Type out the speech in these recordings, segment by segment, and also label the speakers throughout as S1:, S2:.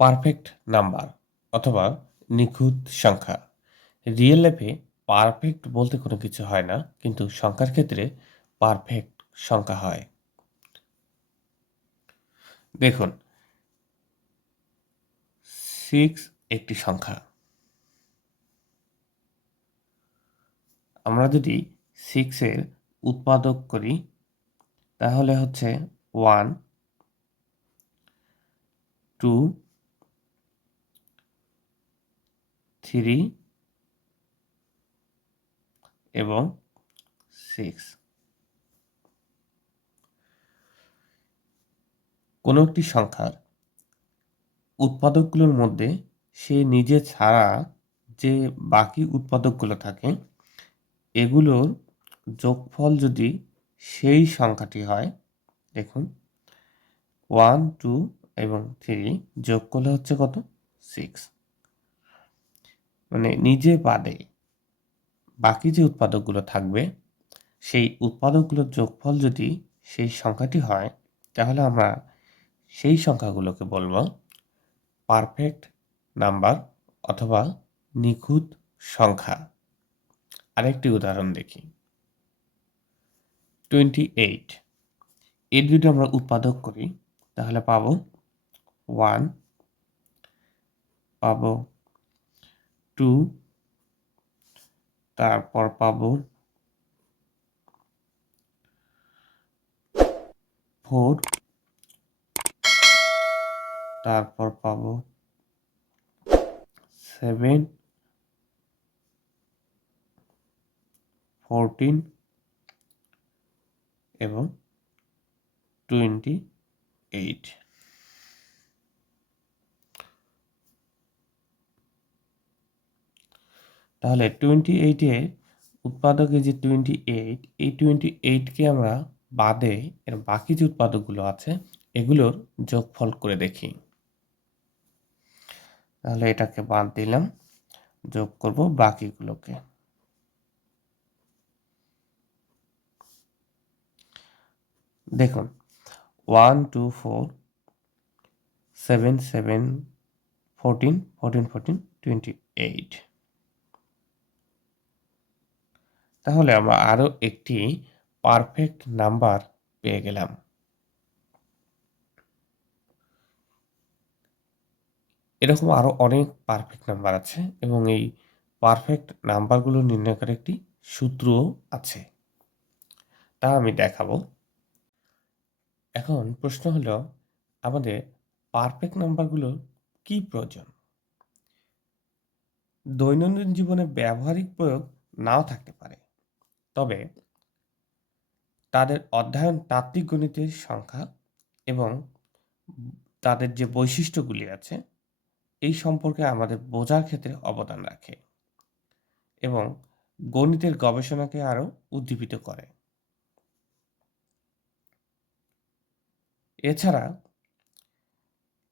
S1: Perfect number অথবা নিখুঁত সংখ্যা। রিয়েল লাইফে পারফেক্ট বলতে কোনো কিছু হয় না, কিন্তু সংখ্যার ক্ষেত্রে পারফেক্ট সংখ্যা হয়। দেখুন সিক্স একটি সংখ্যা। আমরা যদি সিক্সের উৎপাদক করি, তাহলে হচ্ছে ওয়ান টু থ্রি এবং সিক্স। কোনো একটি সংখ্যার উৎপাদকগুলোর মধ্যে সে নিজে ছাড়া যে বাকি উৎপাদকগুলো থাকে, এগুলোর যোগফল যদি সেই সংখ্যাটি হয়, দেখুন, ওয়ান, টু এবং থ্রি যোগ করলে হচ্ছে কত? সিক্স। মানে নিজে বাদে বাকি যে উৎপাদকগুলো থাকবে, সেই উৎপাদকগুলোর যোগফল যদি সেই সংখ্যাটি হয়, তাহলে আমরা সেই সংখ্যাগুলোকে বলব পারফেক্ট নাম্বার অথবা নিখুঁত সংখ্যা। আরেকটি উদাহরণ দেখি। টোয়েন্টি এইট এর যদি আমরা উৎপাদক করি, তাহলে পাবো ওয়ান পাবো টু তারপর পাব ফোর তারপর পাব সেভেন ফোরটিন এবং টোয়েন্টি এইট। তাহলে টোয়েন্টি এইটে উৎপাদকে যে টোয়েন্টি এইট এই টোয়েন্টি এইটকে আমরা বাদে এর বাকি যে উৎপাদকগুলো আছে, এগুলোর যোগফল করে দেখি। তাহলে এটাকে বাদ দিলাম, যোগ করব বাকিগুলোকে। দেখুন one two four seven seven fourteen fourteen fourteen twenty eight তাহলে আমরা আরও একটি পারফেক্ট নাম্বার পেয়ে গেলাম। এরকম আরও অনেক পারফেক্ট নাম্বার আছে এবং এই পারফেক্ট নাম্বারগুলো নির্ণয় করার একটি সূত্রও আছে। তা আমি দেখাবো। এখন প্রশ্ন হলো, আমাদের পারফেক্ট নাম্বারগুলো কি প্রয়োজন? দৈনন্দিন জীবনে ব্যবহারিক প্রয়োগ নাও থাকতে পারে। তবে তাদের অধ্যয়ন তাত্ত্বিক গণিতের সংখ্যা এবং তাদের যে বৈশিষ্ট্যগুলি আছে, এই সম্পর্কে আমাদের বোঝার ক্ষেত্রে অবদান রাখে এবং গণিতের গবেষণাকে আরও উদ্দীপিত করে। এছাড়া,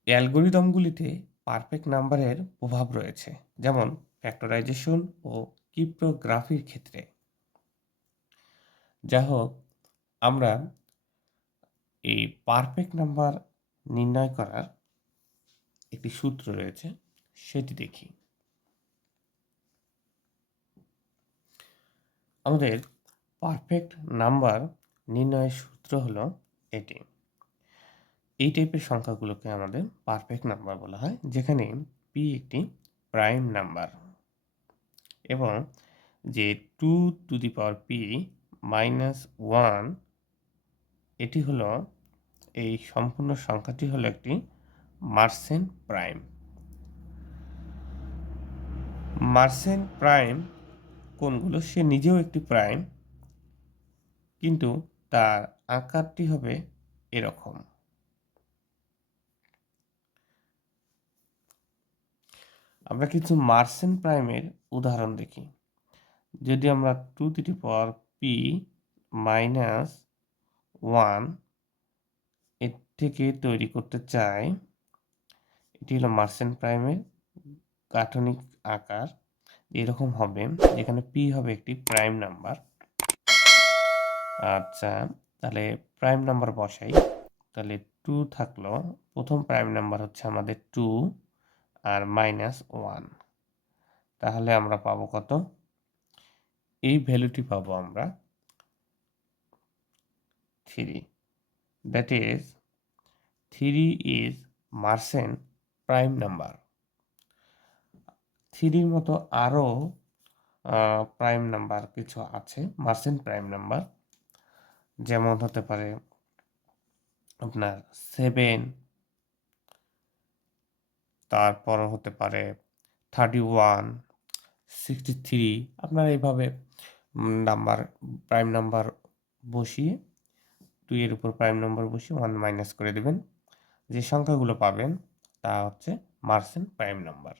S1: অ্যালগোরিদমগুলিতে পারফেক্ট নাম্বারের প্রভাব রয়েছে, যেমন ফ্যাক্টরাইজেশন ও ক্রিপ্টোগ্রাফির ক্ষেত্রে। যা হোক আমরা এই পারফেক্ট নাম্বার নির্ণয় করার একটি সূত্র রয়েছে, সেটি দেখি। আমাদের পারফেক্ট নাম্বার নির্ণয়ের সূত্র হলো এটি। এই টাইপের সংখ্যাগুলোকে আমাদের পারফেক্ট নাম্বার বলা হয়, যেখানে পি একটি প্রাইম নাম্বার এবং যে two two the power p minus one এটি হলো, এই সম্পূর্ণ সংখ্যাটি হলো একটি মার্সেন প্রাইম। মার্সেন প্রাইম কোনগুলো সে নিজেও একটি প্রাইম, কিন্তু তার আকারটি হবে এরকম। আমরা কিছু মার্সেন প্রাইমের উদাহরণ দেখি। যদি আমরা two three power p minus ওয়ানের থেকে তৈরি করতে চাই, এটি হলো মার্সেন প্রাইমের গাঠনিক আকার, এরকম হবে, যেখানে পি হবে একটি প্রাইম নাম্বার আচ্ছা তাহলে প্রাইম নাম্বার বসাই। তাহলে টু থাকল, প্রথম প্রাইম নাম্বার হচ্ছে আমাদের টু আর মাইনাস ওয়ান তাহলে আমরা পাবো কত? এই ভ্যালুটি পাবো আমরা three that is three is Mersenne prime number থ্রির মতো আরও প্রাইম নাম্বার কিছু আছে মার্সেন্ট প্রাইম নাম্বার যেমন হতে পারে আপনার সেভেন তারপর হতে পারে থার্টি ওয়ান সিক্সটি থ্রি আপনারা এইভাবে নাম্বার প্রাইম নাম্বার বসিয়ে এর উপর প্রাইম নাম্বার বসিয়ে ওয়ান মাইনাস করে দেবেন। যে সংখ্যাগুলো পাবেন তা হচ্ছে মার্সেন্ট প্রাইম নাম্বার